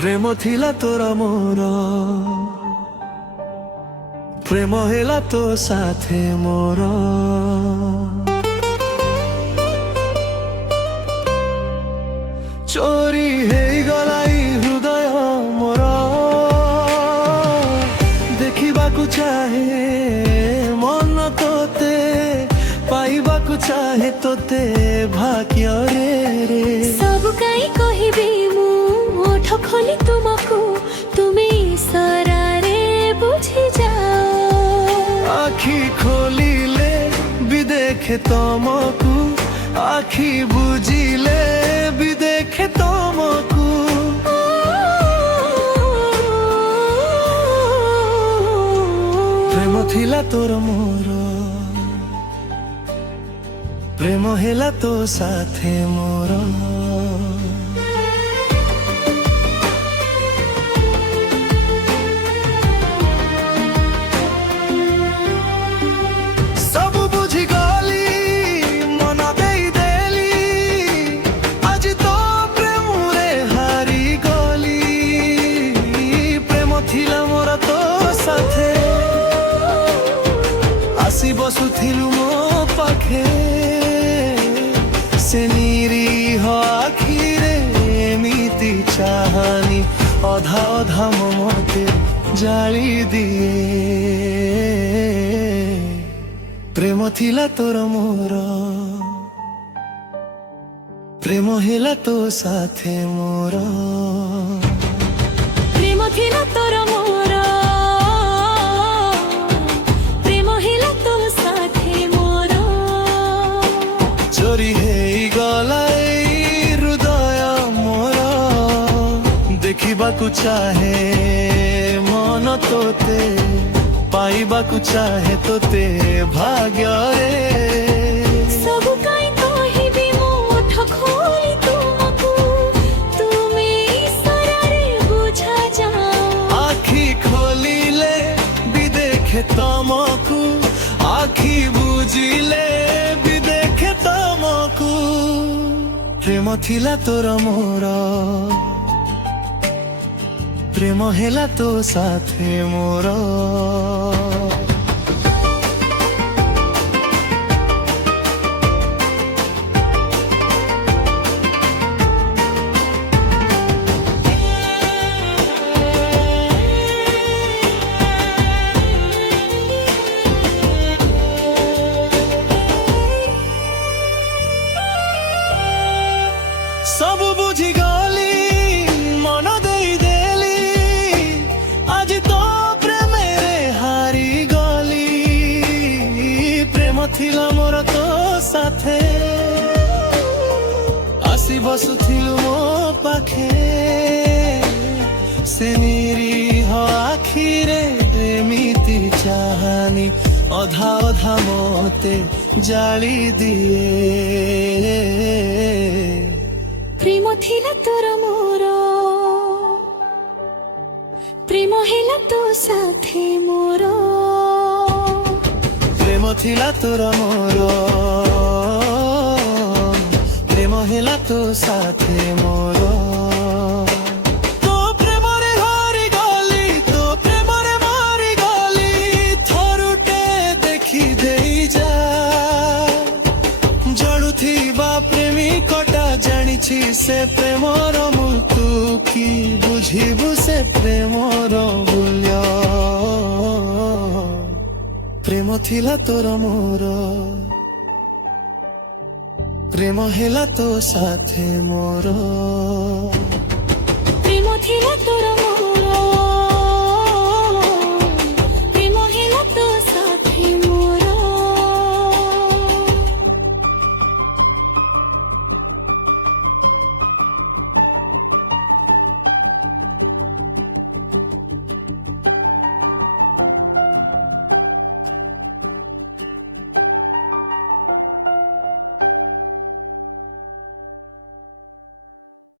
ପ୍ରେମ ଥିଲା ତୋର ମୋର, ପ୍ରେମ ହେଲା ତୋ ସାଥେ ମୋର। ଚୋରି ହେଇଗଲା ଏଇ ହୃଦୟ ମୋର, ଦେଖିବାକୁ ଚାହେ ମନ ତୋତେ, ପାଇବାକୁ ଚାହେ ତୋତେ ଭାଗ୍ୟରେ ରେ। ସବୁ କାଇଁ କହିବି ମୁଁ ଓଠ ଖୋଲି ତୁମକୁ, ତୁମେ ଇଶାରାରେ ବୁଝି ଯାଅ। ଆଖି ଖୋଲିଲେ ବି ଦେଖେ ତମକୁ, ଆଖି ବୁଝିଲେ ବି ଦେଖେ ତମକୁ। ପ୍ରେମ ଥିଲା ତୋର ମୋର, ପ୍ରେମ ହେଲା ତୋ ସାଥେ ମୋର। ସବୁ ବୁଝିଗଲି ମନ ଦେଇଦେଲି, ଆଜି ତୋ ପ୍ରେମରେ ହାରିଗଲି। ପ୍ରେମ ଥିଲା ମୋର ତୋ ସାଥେ, ଆସି ବସୁଥିଲୁ ମୋ ପାଖେ। ସେ ନିରୀହ ଆଖିରେ ଏମିତି ଚାହାନି, ଅଧା ଅଧା ମତେ ଜାଳି ଦିଏ। ପ୍ରେମ ଥିଲା ତୋର ମୋର, ପ୍ରେମ ହେଲା ତୋ ସାଥେ ମୋର। ପ୍ରେମ ଥିଲା ତୋର ମୋର, ପ୍ରେମ ହେଲା ତୋ ସାଥେ ମୋର। ଚୋରି ହେଇଗଲା ଏଇ ହୃଦୟ ମୋର, ଦେଖିବାକୁ ଚାହେ ମନ ତୋତେ, ପାଇବାକୁ ଚାହେ ତୋତେ ଭାଗ୍ୟରେ। ସବୁ କାଇଁ କହିବି ମୁଁ ଓଠ ଖୋଲି ତୁମକୁ, ତୁମେ ଇଶାରାରେ ବୁଝା ଯାଅ। ଆଖି ଖୋଲିଲେ ବି ଦେଖେ ତମକୁ, ଆଖି ବୁଝିଲେ ବି ଦେଖେ ତମକୁ। ପ୍ରେମ ଥିଲା ତୋର ମୋର, ପ୍ରେମ ହେଲା ତୋ ସାଥେ ମୋର। ସବୁ ବୁଝିଗଲି ମନ ଦେଇଦେଲି, ଆଜି ତୋ ପ୍ରେମରେ ହାରିଗଲି। ପ୍ରେମ ଥିଲା ମୋର ତୋ ସାଥେ, ଆସି ବସୁଥିଲୁ ମୋ ପାଖେ। ସେ ନିରୀହ ଆଖିରେ ଏମିତି ଚାହାନି, ଅଧା ଅଧା ମତେ ଜାଳି ଦିଏ। ପ୍ରେମ ଥିଲା ତୋର ମୋର, ପ୍ରେମ ହେଲା ତୋ ସାଥେ ମୋର। ପ୍ରେମ ଥିଲା ତୋର ମୋର, ପ୍ରେମ ହେଲା ତୋ ସାଥେ ମୋର। ତୋ ପ୍ରେମରେ ହାରିଗଲି, ତୋ ପ୍ରେମରେ ମରିଗଲି। ଥରୁଟେ ଦେଖି ଦେଇ ଯା, ଜଳୁଥିବା ପ୍ରେମିକଟା ଜାଣିଛି ସେ ପ୍ରେମର ମୃତ୍ୟୁ କି, ବୁଝିବୁ ସେ ପ୍ରେମର ମୂଲ୍ୟ। ପ୍ରେମ ଥିଲା ତୋର ମୋର, ପ୍ରେମ ହେଲା ତୋ ସାଥେ ମୋର। ପ୍ରେମ ଥିଲା ତୋର ମୋର।